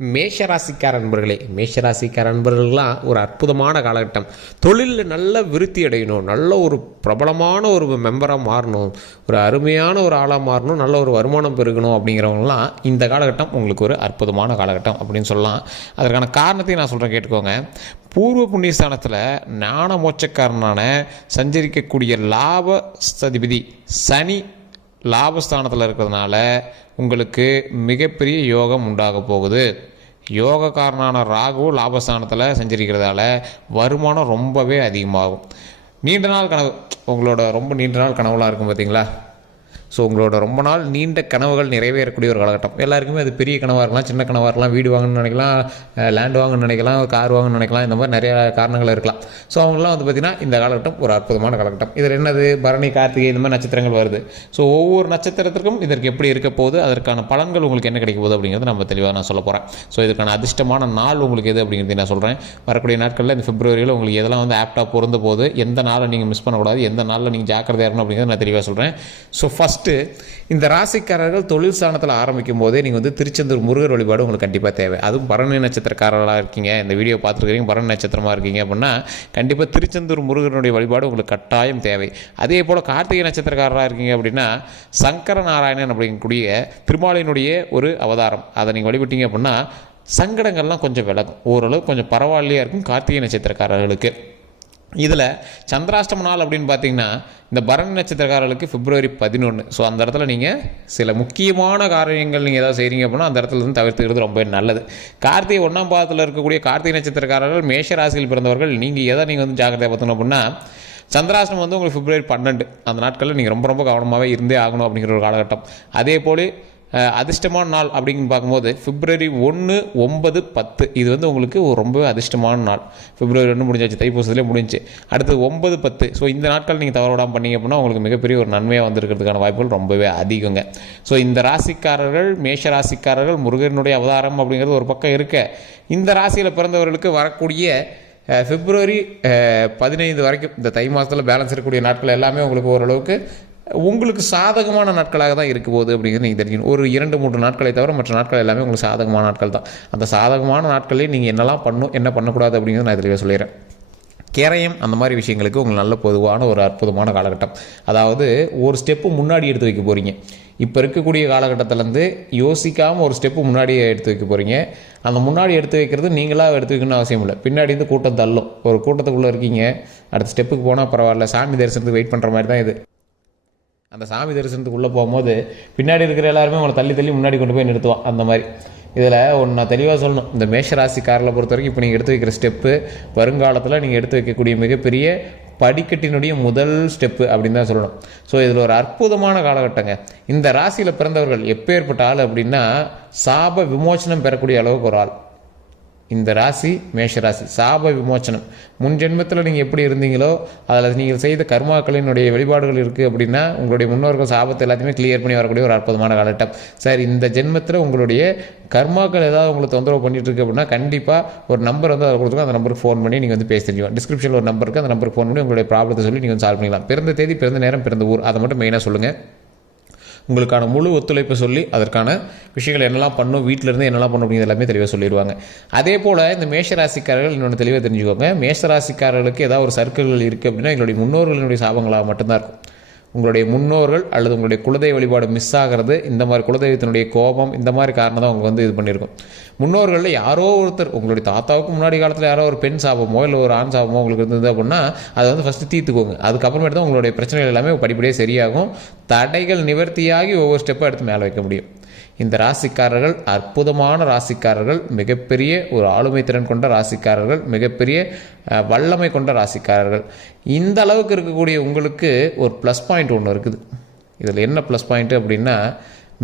மேஷராசிக்கார அன்பர்களே, மேஷராசிக்கார அன்பர்கள்லாம் ஒரு அற்புதமான காலகட்டம். தொழிலில் நல்ல விருத்தி அடையணும், நல்ல ஒரு பிரபலமான ஒரு மெம்பராக மாறணும், ஒரு அருமையான ஒரு ஆளாக மாறணும், நல்ல ஒரு வருமானம் பெருகணும் அப்படிங்கிறவங்களாம் இந்த காலகட்டம் உங்களுக்கு ஒரு அற்புதமான காலகட்டம் அப்படின்னு சொல்லலாம். அதற்கான காரணத்தையும் நான் சொல்கிறேன், கேட்டுக்கோங்க. பூர்வ புண்ணியஸ்தானத்தில் ஞான மோட்சக்காரனான சஞ்சரிக்கக்கூடிய லாப சதிபதி சனி லாபஸ்தானத்தில் இருக்கிறதுனால உங்களுக்கு மிகப்பெரிய யோகம் உண்டாக போகுது. யோகக்காரனான ராகு லாபஸ்தானத்தில் சஞ்சரிக்கிறதால வருமானம் ரொம்பவே அதிகமாகும். நீண்ட நாள் கனவு, உங்களோட ரொம்ப நீண்ட நாள் கனவுலாம் இருக்கும் பார்த்தீங்களா? ஸோ உங்களோட ரொம்ப நாள் நீண்ட கனவுகள் நிறைவேறக்கூடிய ஒரு காலகட்டம். எல்லாருக்குமே அது பெரிய கனவாக இருக்கலாம், சின்ன கனவாக இருக்கலாம், வீடு வாங்கணும்னு நினைக்கலாம், லேண்ட் வாங்கணும்னு நினைக்கலாம், கார் வாங்கணும்னு நினைக்கலாம், இந்த மாதிரி நிறைய காரணங்கள் இருக்கலாம். ஸோ அவங்களாம் வந்து பார்த்திங்கன்னா இந்த காலகட்டம் ஒரு அற்புதமான காலகட்டம். இதில் என்னது, பரணி, கார்த்திகை இந்த மாதிரி நட்சத்திரங்கள் வருது. ஸோ ஒவ்வொரு நட்சத்திரத்திற்கும் இதற்கு எப்படி இருக்க போகுது, அதற்கான பலன்கள் உங்களுக்கு என்ன கிடைக்க போகுது அப்படிங்கிறது நம்ம தெளிவாக நான் சொல்ல போகிறேன். ஸோ இதுக்கான அதிர்ஷ்டமான நாள் உங்களுக்கு எது அப்படிங்கிறது நான் சொல்கிறேன். வரக்கூடிய நாட்களில் இந்த பிப்ரவரியில் உங்களுக்கு எதெல்லாம் வந்து ஆப்டாக பொருந்த போது, எந்த நாளை நீங்கள் மிஸ் பண்ணக்கூடாது, எந்த நாளில் நீங்கள் ஜாக்கிரதையாக இருக்கணும் அப்படிங்கிறது நான் தெளிவாக சொல்கிறேன். ஸோ ஃபஸ்ட்டு, இந்த ராசிக்காரர்கள் தொழில் ஸ்தானத்தில் ஆரம்பிக்கும் போதே நீங்கள் வந்து திருச்செந்தூர் முருகர் வழிபாடு உங்களுக்கு கண்டிப்பாக தேவை. அதுவும் பரணி நட்சத்திரக்காரர்களாக இருக்கீங்க, இந்த வீடியோ பார்த்துருக்கீங்க, பரணி நட்சத்திரமாக இருக்கீங்க அப்படின்னா கண்டிப்பாக திருச்செந்தூர் முருகனுடைய வழிபாடு உங்களுக்கு கட்டாயம் தேவை. அதே போல் கார்த்திகை நட்சத்திரக்காரராக இருக்கீங்க அப்படின்னா சங்கர நாராயணன் அப்படிங்கக்கூடிய திருமாலினுடைய ஒரு அவதாரம், அதை நீங்கள் வழிபட்டீங்க அப்படின்னா சங்கடங்கள்லாம் கொஞ்சம் விலகும், ஓரளவு கொஞ்சம் பரவாயில்லையாக இருக்கும் கார்த்திகை நட்சத்திரக்காரர்களுக்கு. இதில் சந்திராஷ்டம நாள் அப்படின்னு பார்த்தீங்கன்னா இந்த பரணி நட்சத்திரக்காரர்களுக்கு பிப்ரவரி 11. ஸோ அந்த இடத்துல நீங்கள் சில முக்கியமான காரியங்கள் நீங்கள் ஏதாவது செய்கிறீங்க அப்படின்னா அந்த இடத்துல இருந்து தவிர்த்துக்கிறது ரொம்ப நல்லது. கார்த்திகை 1ஆம் பாதத்தில் இருக்கக்கூடிய கார்த்திகை நட்சத்திரக்காரர்கள் மேஷ ராசியில் பிறந்தவர்கள், நீங்கள் வந்து ஜாக்கிரதையாக பார்த்தணும் அப்படின்னா சந்திராஷ்டமம் வந்து உங்களுக்கு பிப்ரவரி 12. அந்த நாட்களில் நீங்கள் ரொம்ப ரொம்ப கவனமாகவே இருந்தே ஆகணும் அப்படிங்கிற ஒரு காலகட்டம். அதே போல் அதிர்ஷ்டமான நாள் அப்படின்னு பார்க்கும்போது பிப்ரவரி 1, 9, 10 இது வந்து உங்களுக்கு ரொம்பவே அதிர்ஷ்டமான நாள். பிப்ரவரி 1 முடிஞ்சாச்சு, தைப்பூசத்துலேயே முடிஞ்சு. அடுத்து 9, 10. ஸோ இந்த நாட்கள் நீங்கள் தவறுவிடாமல் பண்ணிங்க அப்படின்னா உங்களுக்கு மிகப்பெரிய ஒரு நன்மையாக வந்திருக்கிறதுக்கான வாய்ப்புகள் ரொம்பவே அதிகங்க. ஸோ இந்த ராசிக்காரர்கள், மேஷ ராசிக்காரர்கள், முருகனுடைய அவதாரம் அப்படிங்கிறது ஒரு பக்கம் இருக்க, இந்த ராசியில் பிறந்தவர்களுக்கு வரக்கூடிய பிப்ரவரி 15 வரைக்கும் இந்த தை மாதத்தில் பேலன்ஸ் இருக்கக்கூடிய நாட்கள் எல்லாமே உங்களுக்கு ஓரளவுக்கு உங்களுக்கு சாதகமான நாட்களாக தான் இருக்க போகுது அப்படிங்கிறது நீங்கள் தெரிஞ்சுக்கணும். ஒரு 2-3 நாட்களை தவிர மற்ற நாட்கள் எல்லாமே உங்களுக்கு சாதகமான நாட்கள் தான். அந்த சாதகமான நாட்களே நீங்கள் என்னெல்லாம் என்ன பண்ணக்கூடாது அப்படிங்கிறது நான் இதில் சொல்லிடுறேன். கேரயம் அந்த மாதிரி விஷயங்களுக்கு உங்களுக்கு நல்ல பொதுவான ஒரு அற்புதமான காலகட்டம். அதாவது ஒரு ஸ்டெப்பு முன்னாடி எடுத்து வைக்க போகிறீங்க. இப்போ இருக்கக்கூடிய காலகட்டத்திலேருந்து யோசிக்காமல் ஒரு ஸ்டெப்பு முன்னாடியே எடுத்து வைக்க போகிறீங்க. அந்த முன்னாடி எடுத்து வைக்கிறது நீங்களாக எடுத்து வைக்கணும்னு அவசியம் இல்லை. பின்னாடி இருந்து கூட்டம் தள்ளும். ஒரு கூட்டத்துக்குள்ளே இருக்கீங்க, அடுத்த ஸ்டெப்புக்கு போனால் பரவாயில்ல, சாமி தரிசனத்துக்கு வெயிட் பண்ணுற மாதிரி தான் இது. அந்த சாமி தரிசனத்துக்கு உள்ளே போகும்போது பின்னாடி இருக்கிற எல்லாருமே உங்களை தள்ளி தள்ளி முன்னாடி கொண்டு போய் நிறுத்துவான். அந்த மாதிரி இதில் ஒன்று நான் தெளிவாக சொல்லணும், இந்த மேஷராசிக்காரர்களை பொறுத்த வரைக்கும் இப்போ நீங்கள் எடுத்து வைக்கிற ஸ்டெப்பு வருங்காலத்தில் நீங்கள் எடுத்து வைக்கக்கூடிய மிகப்பெரிய படிக்கட்டினுடைய முதல் ஸ்டெப்பு அப்படின்னு தான் சொல்லணும். ஸோ இதில் ஒரு அற்புதமான காலகட்டங்க. இந்த ராசியில் பிறந்தவர்கள் எப்பேற்பட்ட ஆள் அப்படின்னா சாப விமோச்சனம் பெறக்கூடிய அளவுக்கு ஒரு ஆள். இந்த ராசி மேஷராசி, சாப விமோச்சனம். முன் ஜென்மத்தில் நீங்கள் எப்படி இருந்தீங்களோ அதில் நீங்கள் செய்த கர்மாக்களினுடைய வெளிப்பாடுகள் இருக்குது அப்படின்னா உங்களுடைய முன்னோர்கள் சாபத்தை எல்லாத்தையுமே கிளியர் பண்ணி வரக்கூடிய ஒரு அற்புதமான காலகட்டம். சார், இந்த ஜென்மத்தில் உங்களுடைய கர்மாக்கள் ஏதாவது உங்களுக்கு தொந்தரவு பண்ணிட்டு இருக்கு அப்படின்னா கண்டிப்பாக ஒரு நம்பர் வந்து அதை கொடுத்துருக்கோம். அந்த நம்பருக்கு ஃபோன் பண்ணி நீங்கள் வந்து பேச தெரிஞ்சுக்கலாம். டிஸ்கிரிப்ஷனில் ஒரு நம்பருக்கு அந்த நம்பருக்கு ஃபோன் பண்ணி உங்களுடைய ப்ராப்ளத்தை சொல்லி நீங்கள் வந்து சால்வ் பண்ணிக்கலாம். பிறந்த தேதி, பிறந்த நேரம், பிறந்த ஊர், அதை மட்டும் மெயினாக சொல்லுங்கள். உங்களுக்கான முழு ஒத்துழைப்பு சொல்லி அதற்கான விஷயங்கள் என்னெல்லாம் பண்ணும், வீட்டிலேருந்து என்னெல்லாம் பண்ணும் அப்படிங்கிறது எல்லாமே தெளிவாக சொல்லிடுவாங்க. அதே போல் இந்த மேஷராசிக்காரர்கள் இன்னொன்று தெளிவாக தெரிஞ்சுக்கோங்க. மேஷராசிக்காரர்களுக்கு ஏதாவது ஒரு சர்க்கிள்கள் இருக்குது அப்படின்னா எங்களுடைய முன்னோர்களினுடைய சாபங்களாக மட்டும்தான் இருக்கும். உங்களுடைய முன்னோர்கள் அல்லது உங்களுடைய குலதெய்வ வழிபாடு மிஸ் ஆகிறது, இந்த மாதிரி குலதெய்வத்தினுடைய கோபம், இந்த மாதிரி காரணம் தான் அவங்க வந்து இது பண்ணியிருக்கும். முன்னோர்களில் யாரோ ஒருத்தர், உங்களுடைய தாத்தாவுக்கு முன்னாடி காலத்தில் யாரோ ஒரு பெண் சாபமோ இல்லை ஒரு ஆண் சாபமோ உங்களுக்கு இருந்தது அப்படின்னா அதை வந்து ஃபஸ்ட்டு தீர்த்துக்கோங்க. அதுக்கப்புறமேட்டு தான் உங்களுடைய பிரச்சனைகள் எல்லாமே படிப்படியாக சரியாகும். தடைகள் நிவர்த்தியாகி ஒவ்வொரு ஸ்டெப்பாக எடுத்து மேலே வைக்க முடியும். இந்த ராசிக்காரர்கள் அற்புதமான ராசிக்காரர்கள், மிகப்பெரிய ஒரு ஆளுமை திறன் கொண்ட ராசிக்காரர்கள், மிகப்பெரிய வல்லமை கொண்ட ராசிக்காரர்கள். இந்த அளவுக்கு இருக்கக்கூடிய உங்களுக்கு ஒரு ப்ளஸ் பாயிண்ட் ஒன்று இருக்குது. இதில் என்ன ப்ளஸ் பாயிண்ட்டு அப்படின்னா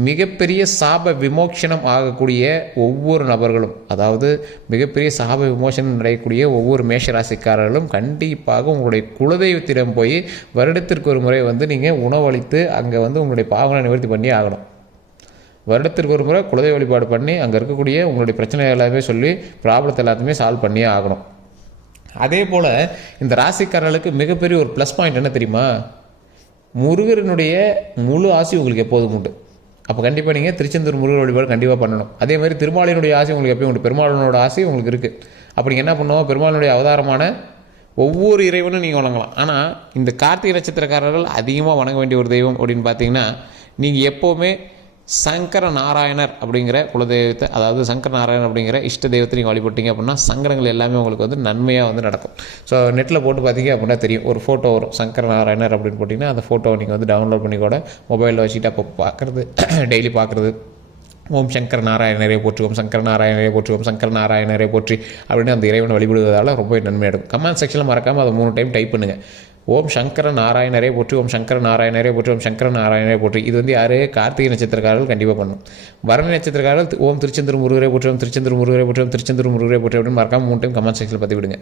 மிகப்பெரிய சாப விமோச்சனம் ஆகக்கூடிய ஒவ்வொரு நபர்களும், அதாவது மிகப்பெரிய சாப விமோசனம் அடையக்கூடிய ஒவ்வொரு மேஷராசிக்காரர்களும் கண்டிப்பாக உங்களுடைய குலதெய்வத்திடம் போய் வருடத்திற்கு ஒரு முறை வந்து நீங்கள் உணவளித்து அங்கே வந்து உங்களுடைய பாவனை நிவர்த்தி பண்ணி ஆகணும். வருடத்திற்கு ஒரு முறை குலதெய்வ வழிபாடு பண்ணி அங்கே இருக்கக்கூடிய உங்களுடைய பிரச்சனை எல்லாமே சொல்லி ப்ராப்ளத்தை எல்லாத்தையுமே சால்வ் பண்ணியே ஆகணும். அதே போல் இந்த ராசிக்காரர்களுக்கு மிகப்பெரிய ஒரு ப்ளஸ் பாயிண்ட் என்ன தெரியுமா? முருகனுடைய முழு ஆசி உங்களுக்கு எப்போதும் உண்டு. அப்போ கண்டிப்பாக நீங்கள் திருச்செந்தூர் முருகர் வழிபாடு கண்டிப்பாக பண்ணணும். அதே மாதிரி திருமாலினுடைய ஆசை உங்களுக்கு எப்பயும் உண்டு, பெருமாளனோட ஆசை உங்களுக்கு இருக்குது. அப்படி என்ன பண்ணுவோம், பெருமாளுடைய அவதாரமான ஒவ்வொரு இறைவனும் நீங்கள் வணங்கலாம். ஆனால் இந்த கார்த்திகை நட்சத்திரக்காரர்கள் அதிகமாக வணங்க வேண்டிய ஒரு தெய்வம் அப்படின்னு பார்த்தீங்கன்னா, நீங்கள் எப்போவுமே சங்கர நாராயணர் அப்படிங்கிற குலதெய்வத்தை, அதாவது சங்கர நாராயணர் அப்படிங்கிற இஷ்ட தெய்வத்தை நீங்கள் வழிபட்டீங்க அப்படின்னா சங்கரங்கள் எல்லாமே உங்களுக்கு வந்து நன்மையாக வந்து நடக்கும். ஸோ நெட்டில் போட்டு பார்த்தீங்க அப்படின்னா தெரியும், ஒரு ஃபோட்டோ வரும் சங்கர நாராயணர் அப்படின்னு போட்டிங்கன்னா அந்த ஃபோட்டோவை நீங்கள் வந்து டவுன்லோட் பண்ணி கூட மொபைலில் வச்சுட்டு அப்போ பார்க்குறது, டெய்லி பார்க்குறது. ஓம் சங்கர நாராயணரே போற்றி, ஓம் சங்கர நாராயணரே போற்றி, ஓம் சங்கர நாராயணரே போற்றி அப்படின்னு அந்த இறைவனை வழிபடுவதால் ரொம்ப நன்மை எடுக்கும். கமெண்ட் செக்ஷனில் மறக்காமல் அதை 3 டைம் டைப் பண்ணுங்கள். ஓம் சங்கர நாராயணரே போற்றி, ஓம் சங்கர நாராயணரே போற்றி, ஓம் சங்கர நாராயணரே போற்றி. இது வந்து யார், கார்த்திகை நட்சத்திரக்காரர்கள் கண்டிப்பாக பண்ணணும். பரணி நட்சத்திரக்காரர்கள் ஓம் திருச்செந்தூர் முருகரே போற்றி, ஓம் திருச்செந்தூர் முருகரே போற்றி, ஓம் திருச்செந்தூர் முருகரே போற்றி அப்படின்னு மறக்காமல் 3 டைம் கமெண்ட் செக்ஷனில் பற்றி விடுங்க.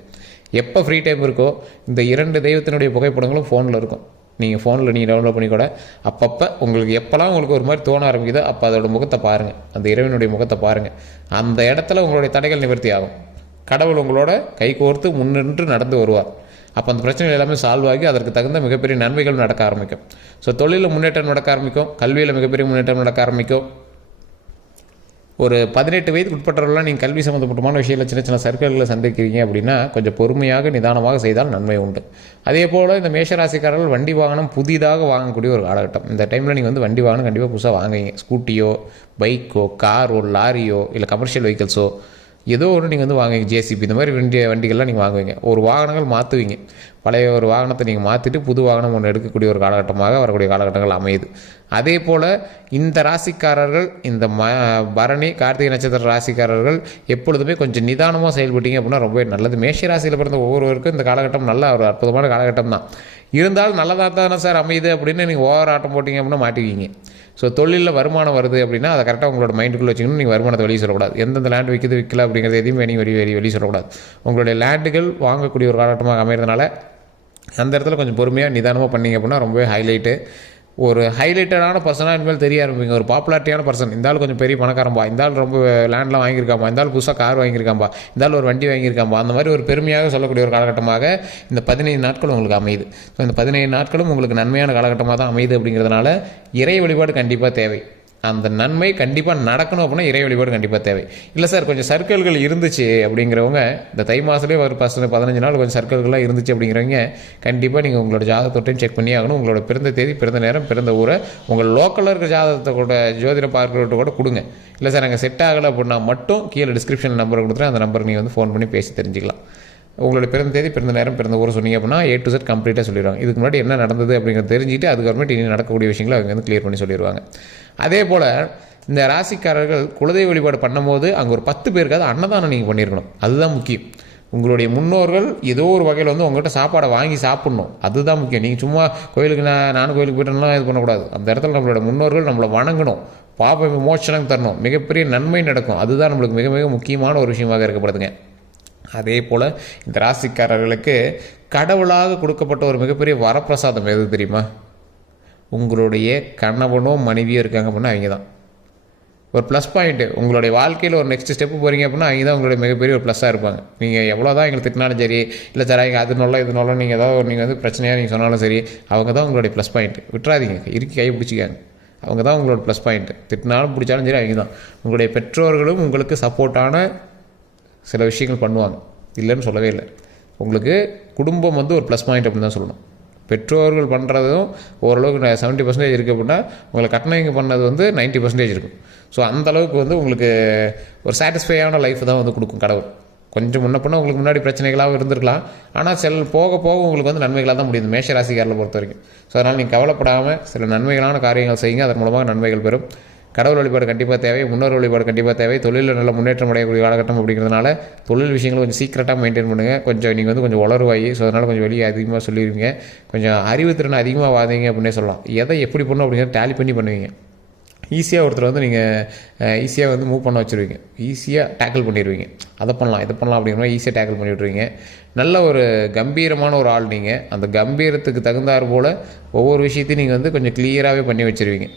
எப்போ ஃப்ரீ டைம் இருக்கோ இந்த 2 தெய்வத்தினுடைய புகைப்படங்களும் ஃபோனில் இருக்கும். நீங்கள் ஃபோனில் நீங்கள் டவுன்லோட் பண்ணி கூட அப்பப்போ உங்களுக்கு எப்போல்லாம் உங்களுக்கு ஒரு மாதிரி தோண ஆரம்பிக்குதோ அப்போ அதோட முகத்தை பாருங்கள், அந்த இறைவனுடைய முகத்தை பாருங்கள். அந்த இடத்துல உங்களுடைய தடைகள் நிவர்த்தி ஆகும். கடவுள் உங்களோட கை கோர்த்து முன்னின்று நடந்து வருவார். அப்போ அந்த பிரச்சனைகள் எல்லாமே சால்வ் ஆகி அதற்கு தகுந்த மிகப்பெரிய நன்மைகள் நடக்க ஆரம்பிக்கும். ஸோ தொழிலில் முன்னேற்றம் நடக்க ஆரம்பிக்கும், கல்வியில் மிகப்பெரிய முன்னேற்றம் நடக்க ஆரம்பிக்கும். ஒரு 18 வயதுக்கு உட்பட்டவர்களாம் நீங்கள் கல்வி சம்மந்தப்பட்டமான விஷயத்தில் சின்ன சின்ன சர்க்கிள்களை சந்திக்கிறீங்க அப்படின்னா கொஞ்சம் பொறுமையாக நிதானமாக செய்தால் நன்மை உண்டு. அதே போல் இந்த மேஷராசிக்காரர்கள் வண்டி வாகனம் புதிதாக வாங்கக்கூடிய ஒரு காலகட்டம். இந்த டைமில் நீங்கள் வந்து வண்டி வாகனம் கண்டிப்பாக புதுசாக வாங்குவீங்க. ஸ்கூட்டியோ, பைக்கோ, காரோ, லாரியோ, இல்லை கமர்ஷியல் வெஹிக்கிள்ஸோ ஏதோ ஒன்று நீங்கள் வந்து வாங்குவீங்க. ஜேசிபி இந்த மாதிரி வண்டிகள்லாம் நீங்கள் வாங்குவீங்க. ஒரு வாகனங்கள் மாற்றுவீங்க. பழைய ஒரு வாகனத்தை நீங்கள் மாற்றிட்டு புது வாகனம் ஒன்று எடுக்கக்கூடிய ஒரு காலகட்டமாக வரக்கூடிய காலகட்டங்கள் அமையுது. அதே போல் இந்த ராசிக்காரர்கள், இந்த பரணி கார்த்திகை நட்சத்திர ராசிக்காரர்கள் எப்பொழுதுமே கொஞ்சம் நிதானமாக செயல்பட்டீங்க அப்படின்னா ரொம்ப நல்லது. மேஷ ராசியில் பிறந்த ஒவ்வொருவருக்கும் இந்த காலகட்டம் நல்ல ஒரு அற்புதமான காலகட்டம் தான். இருந்தாலும் நல்லதாக தானே சார் அமையுது அப்படின்னு நீங்கள் ஓவர் ஆட்டம் போட்டிங்க அப்படின்னா மாட்டிக்குவீங்க. ஸோ தொழிலில் வருமானம் வருது அப்படின்னா அதை கரெக்டாக உங்களோட மைண்டுக்குள்ளே வச்சுக்கணும். நீங்கள் வருமானத்தை வெளியே சொல்லக்கூடாது. எந்தெந்த லேண்ட் விற்கிது அப்படிங்கிறது எதையும் வெளியே சொல்லக்கூடாது. உங்களுடைய லேண்டுகள் வாங்கக்கூடிய ஒரு காலகட்டமாக அமைகிறதுனால அந்த இடத்துல கொஞ்சம் பொறுமையாக நிதானமாக பண்ணிங்க அப்படின்னா ரொம்பவே ஹைலைட்டு. ஒரு ஹைலைட்டடான பர்சனாக இனிமேல் தெரிய ஆரம்பிங்க. ஒரு பாப்புலாரிட்டியான பர்சன், இந்த ஆள் கொஞ்சம் பெரிய பணக்காரம்பா, இந்த ஆள் ரொம்ப லேண்ட்லாம் வாங்கியிருக்காம்பா, இந்த ஆள் புதுசாக கார் வாங்கியிருக்காம்பா, இந்த ஆள் ஒரு வண்டி வாங்கியிருக்காம்பா, அந்த மாதிரி ஒரு பெருமையாக சொல்லக்கூடிய ஒரு காலகட்டமாக இந்த 15 நாட்கள் உங்களுக்கு அமையுது. ஸோ இந்த 15 நாட்களும் உங்களுக்கு நன்மையான காலகட்டமாக தான் அமையுது. அப்படிங்கிறதுனால இறை வழிபாடு கண்டிப்பாக தேவை. அந்த நன்மை கண்டிப்பாக நடக்கணும் அப்படின்னா இறை வழிபாடு கண்டிப்பாக தேவை. இல்லை சார் கொஞ்சம் சர்க்கிள்கள் இருந்துச்சு அப்படிங்கிறவங்க இந்த தை மாதத்துலேயே ஒரு 15 நாள் கொஞ்சம் சர்க்கிள்கள்லாம் இருந்துச்சு அப்படிங்கிறவங்க கண்டிப்பாக நீங்கள் உங்களோட ஜாதகத்தொட்டையும் செக் பண்ணி ஆகணும். உங்களோட பிறந்த தேதி, பிறந்த நேரம், பிறந்த ஊரை உங்கள் லோக்கலில் இருக்கிற ஜாதகத்தை கூட ஜோதிட பார்க்கறவர்கிட்ட கூட கொடுங்க. இல்லை சார் நாங்கள் செட் ஆகலை அப்படின்னா மட்டும் கீழே டிஸ்கிரிப்ஷன் நம்பரை கொடுத்துட்டு அந்த நம்பருக்கு நீங்கள் வந்து ஃபோன் பண்ணி பேசி தெரிஞ்சுக்கலாம். உங்களுடைய பிறந்த தேதி, பிறந்த நேரம், பிறந்த ஊரை சொன்னீங்க அப்படின்னா A to Z கம்ப்ளீட்டாக சொல்லிடுவாங்க. இதுக்கு முன்னாடி என்ன நடந்தது அப்படிங்கிறத தெரிஞ்சுட்டு அதுக்கப்புறமேட்டு இனி நடக்கக்கூடிய விஷயங்களை அவங்க வந்து கிளியர் பண்ணி சொல்லிடுவாங்க. அதே போல் இந்த ராசிக்காரர்கள் குலதெய்வ வழிபாடு பண்ணும்போது அங்கே ஒரு 10 பேருக்காவது அன்னதானம் நீங்கள் பண்ணியிருக்கணும். அதுதான் முக்கியம். உங்களுடைய முன்னோர்கள் ஏதோ ஒரு வகையில் வந்து உங்கள்கிட்ட சாப்பாடை வாங்கி சாப்பிட்ணும். அதுதான் முக்கியம். நீங்கள் சும்மா கோயிலுக்கு நானும் கோயிலுக்கு போய்ட்டுலாம் இது பண்ணக்கூடாது. அந்த இடத்துல நம்மளோட முன்னோர்கள் நம்மளை வணங்கணும், பாப விமோச்சனம் தரணும், மிகப்பெரிய நன்மை நடக்கும். அதுதான் நம்மளுக்கு மிக மிக முக்கியமான ஒரு விஷயமாக இருக்கப்படுதுங்க. அதே போல் இந்த ராசிக்காரர்களுக்கு கடவுளாக கொடுக்கப்பட்ட ஒரு மிகப்பெரிய வரப்பிரசாதம் எது தெரியுமா? உங்களுடைய கணவனோ மனைவியோ இருக்காங்க அப்படின்னா அவங்க தான் ஒரு ப்ளஸ் பாயிண்ட்டு. உங்களுடைய வாழ்க்கையில் ஒரு நெக்ஸ்ட் ஸ்டெப்பு போகிறீங்க அப்படின்னா அவங்க தான் உங்களுடைய மிகப்பெரிய ஒரு ப்ளஸ்ஸாக இருப்பாங்க. நீங்கள் எவ்வளோ தான் எங்களுக்கு திட்டினாலும் சரி, இல்லை சார் இங்கே அது நோலாம் இது நோலாம் நீங்கள் ஏதாவது நீங்கள் வந்து பிரச்சனையாக நீங்கள் சொன்னாலும் சரி, அவங்க தான் உங்களுடைய ப்ளஸ் பாயிண்ட்டு. விட்டுறாதீங்க, இறுக்கி கை பிடிச்சிக்காங்க. அவங்க தான் உங்களோட ப்ளஸ் பாயிண்ட்டு. திட்டினாலும் பிடிச்சாலும் சரி அவங்க தான். உங்களுடைய பெற்றோர்களும் உங்களுக்கு சப்போர்ட்டான சில விஷயங்கள் பண்ணுவாங்க, இல்லைன்னு சொல்லவே இல்லை. உங்களுக்கு குடும்பம் வந்து ஒரு ப்ளஸ் பாயிண்ட் அப்படின்னு தான் சொல்லணும். பெற்றோர்கள் பண்ணுறதும் ஓரளவுக்கு 70% இருக்குது அப்படின்னா உங்களை கட்டணங்க பண்ணது வந்து 90% இருக்கும். ஸோ அந்தளவுக்கு வந்து உங்களுக்கு ஒரு சாட்டிஸ்ஃபையான லைஃப் தான் வந்து கொடுக்கும் கடவுள். கொஞ்சம் முன்ன பண்ண உங்களுக்கு முன்னாடி பிரச்சனைகளாகவும் இருந்திருக்கலாம், ஆனால் போக போக உங்களுக்கு வந்து நன்மைகளாக தான் முடியும் மேஷ ராசிக்காரர்களை பொறுத்த வரைக்கும். ஸோ அதனால் நீங்கள் கவலைப்படாமல் சில நன்மைகளான காரியங்கள் செய்யுங்க, அதன் மூலமாக நன்மைகள் பெறும். கடவுள் வழிபாடு கண்டிப்பாக தேவை, முன்னோர் வழிபாடு கண்டிப்பாக தேவை. தொழிலில் நல்ல முன்னேற்றம் அடையக்கூடிய காலகட்டம் அப்படிங்கிறதுனால தொழில் விஷயங்களை கொஞ்சம் சீக்கிரட்டாக மெயின்டைன் பண்ணுங்கள். கொஞ்சம் நீங்கள் வந்து கொஞ்சம் உளருவாயி, ஸோ அதனால் கொஞ்சம் வெளியே அதிகமாக சொல்லிடுவீங்க. கொஞ்சம் அறிவுத்திறனை அதிகமாக வாதிங்க அப்படின்னே சொல்லலாம். எதை எப்படி பண்ணணும் அப்படிங்கிறத டேலி பண்ணி பண்ணுவீங்க. ஈஸியாக ஒருத்தர் வந்து நீங்கள் ஈஸியாக வந்து மூவ் பண்ண வச்சுருவீங்க, ஈஸியாக டேக்கிள் பண்ணிடுவீங்க. அதை பண்ணலாம் இதை பண்ணலாம் அப்படிங்கிற மாதிரி ஈஸியாக டேக்கிள் பண்ணி விட்ருவீங்க. நல்ல ஒரு கம்பீரமான ஒரு ஆள் நீங்கள். அந்த கம்பீரத்துக்கு தகுந்தாற் போல் ஒவ்வொரு விஷயத்தையும் நீங்கள் வந்து கொஞ்சம் கிளியராகவே பண்ணி வச்சுருவீங்க.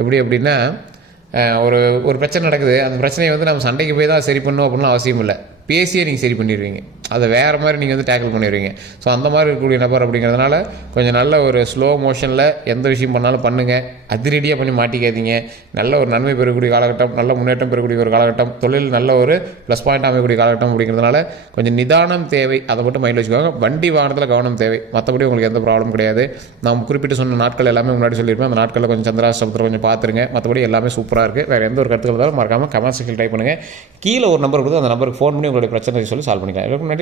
எப்படி அப்படின்னா ஒரு பிரச்சனை நடக்குது, அந்த பிரச்சனையை வந்து நம்ம சண்டைக்கு போய் தான் சரி பண்ணணும் அப்படின்னு அவசியம் இல்லை. பேசியே நீங்கள் சரி பண்ணிடுவீங்க. அதை வேறு மாதிரி நீங்கள் வந்து டேக்கிள் பண்ணிடுவீங்க. ஸோ அந்த மாதிரி இருக்கக்கூடிய நபர் அப்படிங்கிறதுனால கொஞ்சம் நல்ல ஒரு ஸ்லோ மோஷனில் எந்த விஷயம் பண்ணாலும் பண்ணுங்கள். அதிரடியாக பண்ணி மாட்டிக்காதீங்க. நல்ல ஒரு நன்மை பெறக்கூடிய காலகட்டம், நல்ல முன்னேற்றம் பெறக்கூடிய ஒரு காலகட்டம், தொழில் நல்ல ஒரு ப்ளஸ் பாயிண்ட் அமையக்கூடிய காலகட்டம் அப்படிங்கிறதுனால கொஞ்சம் நிதானம் தேவை. அதை மட்டும் மைண்டில் வச்சுக்கோங்க. வண்டி வாகனத்தில் கவனம் தேவை. மற்றபடி உங்களுக்கு எந்த ப்ராப்ளம் கிடையாது. நான் குறிப்பிட்டு சொன்ன நாட்கள் எல்லாமே முன்னாடி சொல்லியிருப்பேன். அந்த நாட்களில் கொஞ்சம் சந்திராஷ்டமத்தில் கொஞ்சம் பார்த்துருங்க. மற்றபடி எல்லாமே சூப்பராக இருக்குது. வேறு எந்த ஒரு கருத்துக்கள் இருந்தாலும் மறக்காமல் கமெண்ட் செக்ஷன் டைப் பண்ணுங்கள். கீழே ஒரு நம்பர் கொடுத்து அந்த நம்பருக்கு ஃபோன் பண்ணி உங்களுடைய பிரச்சனை சொல்லி சால்வ் பண்ணிக்கலாம். நன்றி.